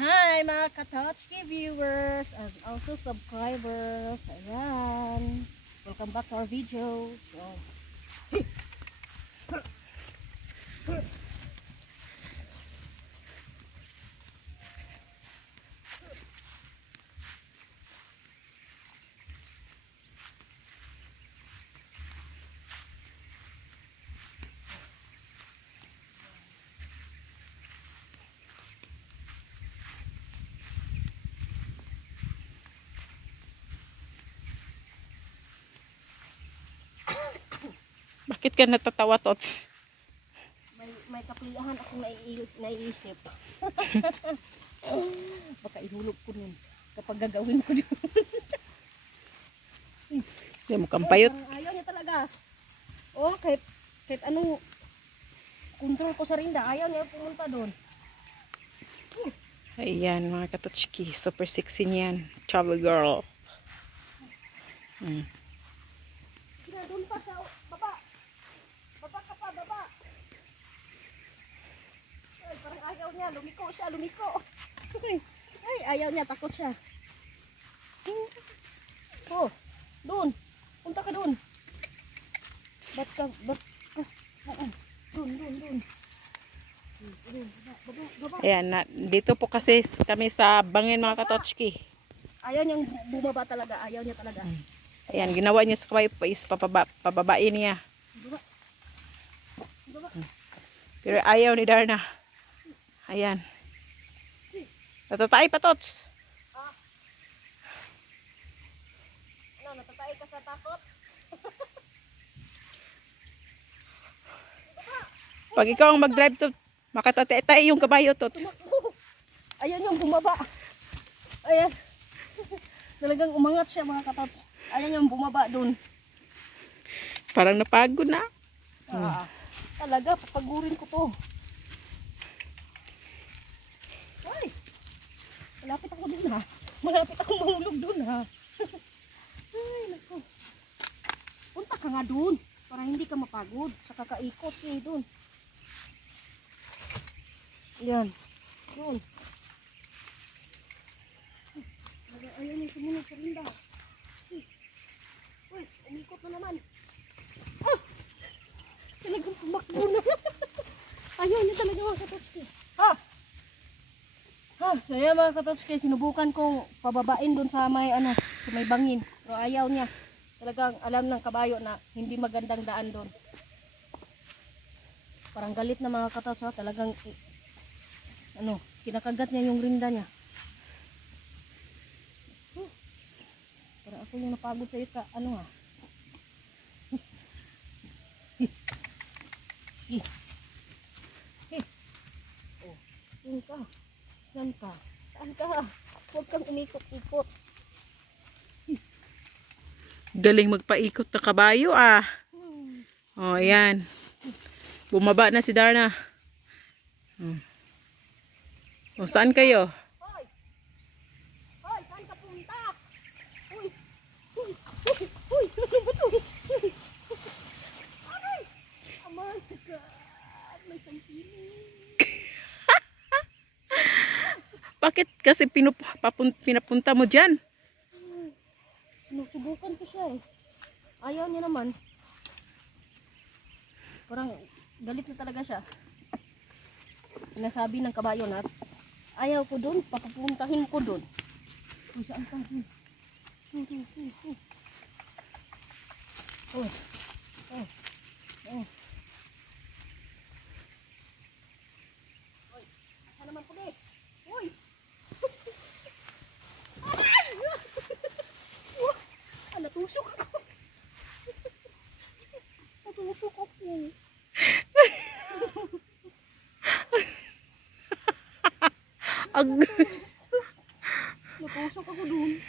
Hi mga Katotski viewers and also subscribers. Ayan. Welcome back to our video. So, Bakit ka natatawa, Tots? may kaplihan akong naiisip. Baka ihulog ko nun kapag gagawin ko dun. Hindi mo kampayot. Ayaw niya talaga. Oh, kahit anong control ko sa rinda, ayaw niya pumunta doon. Ayan, mga katotski. Super sexy niyan. Chubby girl. Kina doon pa sa baba. Baba ka pa, baba. Ay, parang ayaw niya. Lumiko siya, lumiko. Ay, ayaw niya. Takot siya. Oh, doon. Punta ka doon. Ba't ka, doon. Baba. Ayan, dito po kasi kami sa bangin, mga katotski. Ayaw niyang bumaba talaga. Ayaw niya talaga. Ayan, ginawa niya sa kabayo is pababain niya. Baba. Pero ayaw ni Darna. Ayan. Natatay pa, Tots. Ano, natatay ka sa takot? Pag ikaw ang mag-drive to, makatatay yung kabayo, Tots. Ayaw niyang bumaba. Ayan. Talagang umangat siya, mga katots. Ayaw niyang bumaba dun. Parang napagod na. Talaga, papagurin ko to. Ay! Malapit ako dun, ha. Malapit akong mahulog dun, ha. Ay, naku. Punta ka nga dun. Para hindi ka mapagod. Sa kakaikot eh, dun. Yan. Dun. Ayaw niya sumunod sa rinda. Uy, umikot na naman. Talagang pumakbo na. Ayaw niya talaga, mga katotski. So yan, mga katotski, sinubukan kong pababain dun sa may, sa may bangin. Pero ayaw niya. Talagang alam ng kabayo na hindi magandang daan dun. Parang galit na, mga katotski. Talagang, kinakagat niya yung rinda niya. Para ako yung napagod sa ika, oh, saan ka? Saan ka? Huwag kang umikot-ikot. Galing magpaikot na kabayo, ah. Oh, ayan. Bumaba na si Darna. Oh, saan kayo? Hoy, saan ka punta? Uy, ano ba ito? Aray! Oh my God, may kampiling. Bakit kasi pinapunta mo dyan? Sinusubukan ko siya eh. Ayaw niya naman. Parang galit na talaga siya. Sinasabi ng kabayo na ayaw ko dun, papupuntahin ko dun. Uy, saan ka? Uy, asa naman po eh? Uy! Natusok ako. Natusok ako. Natusok ako dun.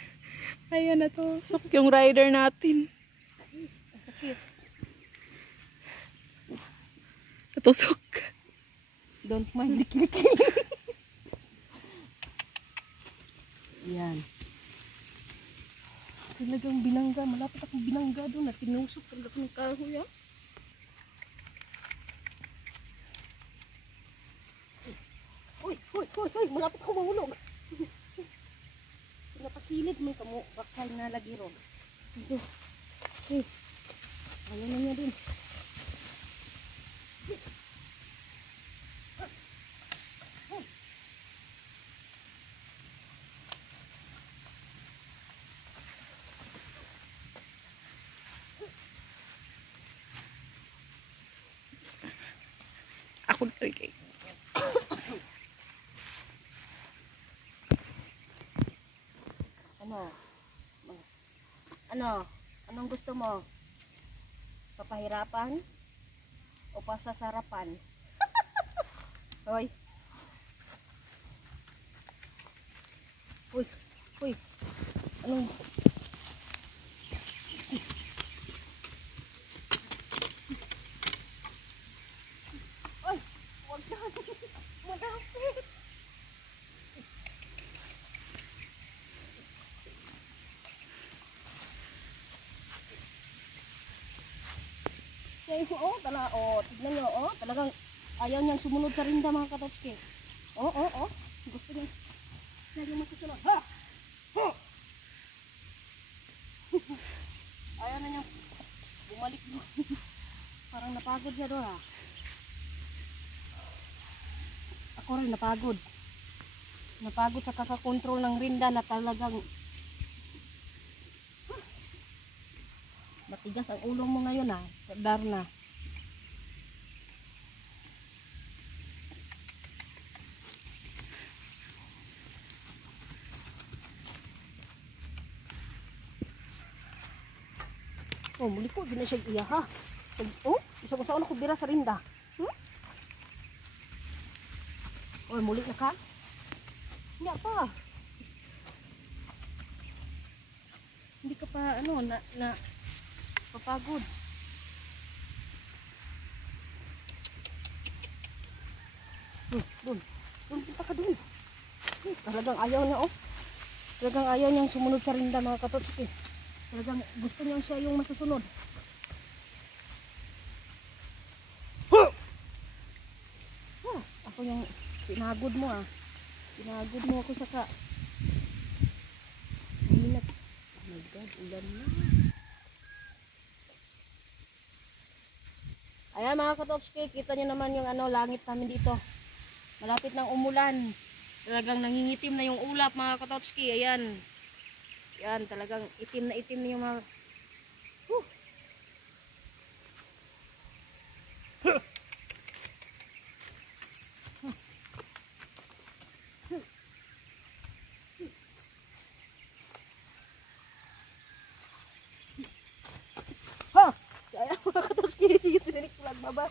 Ayan na to. Sok yung rider natin. Sakit. Natusok. Don't mind the clicking. Yan. Talagang binangga. Malapit akong binangga doon. At tinusok talaga ng kahoy. Uy! Hoy, malapit ako mahulog. Napakilid mo kamo bakal na lagi ron. Ito. Okay. Ayaw na niya din. Ako na rin kayo. Anong gusto mo? Papahirapan? O pasasarapan? Hoy. Uy, uy. Anong... Ay, huwag na. Malapit. Tignan nyo, talagang ayaw niyang sumunod sa rinda mga katotski. Gusto niya. Lagi masusunod. Ha! Ha! Ayaw na niyang bumalik doon. Parang napagod siya doon ha. Ako rin napagod. Napagod sa kakakontrol ng rinda na talagang matigas ang ulo mo ngayon ha. Darna. Muli ko, di na siya iya ha. Isa ko saan ako bira sa rinda. Muli na ka? Hindi pa. Hindi ka pa, papagod. Doon punta ka doon. Talagang ayaw niya Talagang ayaw niyang sumunod sa rinda mga katotski. Talagang gusto niya siya yung masusunod. Ako yung pinagod mo Pinagod mo ako saka. Inat. Oh my God, ulan na. Ayan mga katotski, kita niyo naman yung langit namin dito. Malapit ng umulan. Talagang nangingitim na yung ulap mga katotski. Ayan. Yan, talagang itim na yung mga... Ha! Kaya mga katotski, sige tininik ko lang baba.